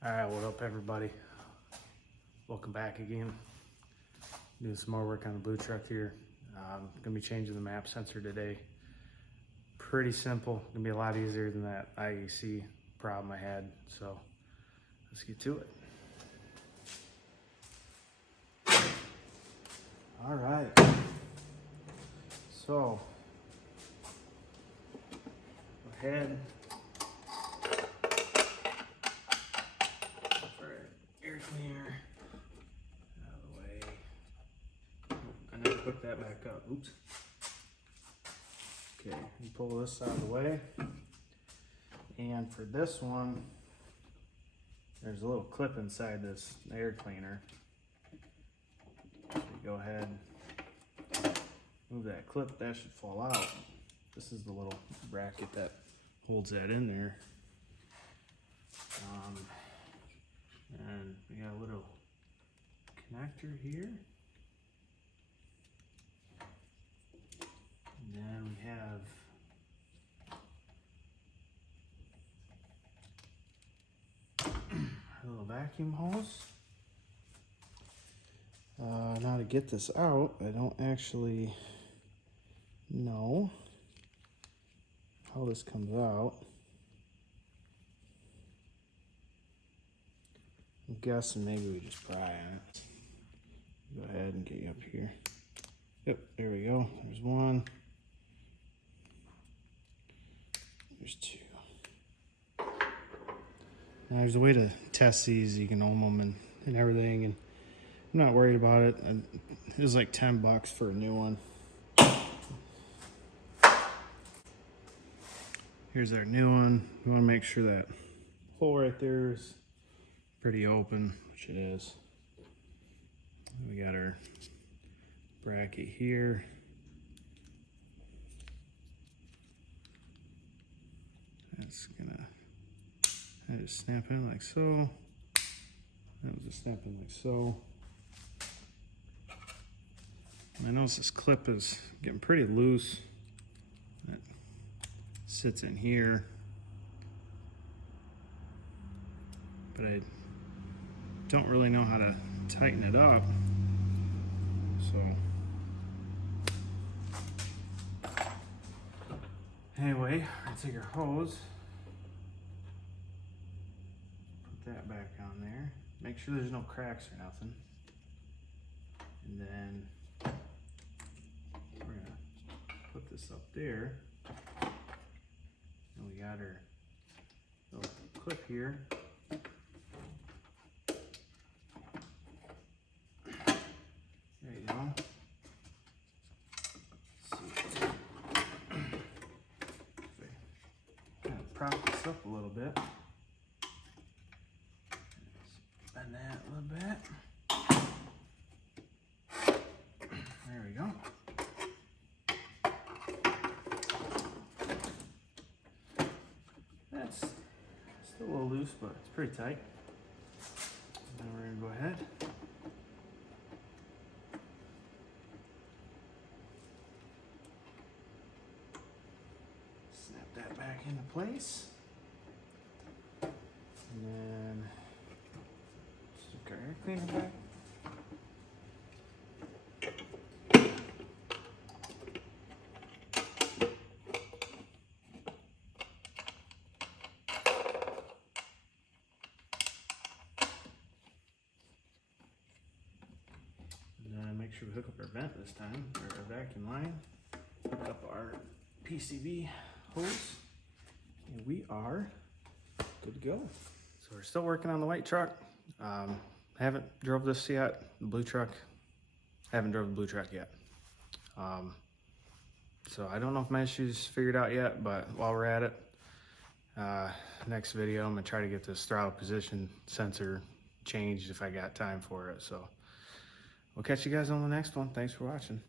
All right, what up everybody? Welcome back again. Doing some more work on the blue truck here. Gonna be changing the map sensor today. Pretty simple, gonna be a lot easier than that IEC problem I had. So let's get to it. All right, so go ahead. Air cleaner out of the way. Oh, I never put that back up. Oops. Okay, you pull this out of the way. And for this one, there's a little clip inside this air cleaner. So you go ahead, move that clip, that should fall out. This is the little bracket that holds that in there. And we got a little connector here. And then we have a little vacuum hose. Now to get this out, I don't actually know how this comes out. I'm guessing maybe we just pry on it. Go ahead and get you up here. Yep, there we go. There's one. There's two. Now there's a way to test these. You can ohm them and everything, and I'm not worried about it. It was like 10 bucks for a new one. Here's our new one. We want to make sure that hole right there is pretty open, which it is. We got our bracket here. That's just snap in like so. That was just snap in like so. And I notice this clip is getting pretty loose. It sits in here. But I don't really know how to tighten it up, so anyway, I take our hose, put that back on there, make sure there's no cracks or nothing, and then we're gonna put this up there, and we got our little clip here. There you go. Let's see. Kind of prop this up a little bit. Bend that a little bit. There we go. That's still a little loose, but it's pretty tight. Now we're going to go ahead. Snap that back into place. And then stick our air cleaner back. Make sure we hook up our vent this time, or our vacuum line. Hook up our PCV hose, and we are good to go. So we're still working on the white truck. Haven't drove this yet. The blue truck, haven't drove the blue truck yet. So I don't know if my issue's figured out yet, but while we're at it, next video I'm gonna try to get this throttle position sensor changed if I got time for it. So we'll catch you guys on the next one. Thanks for watching.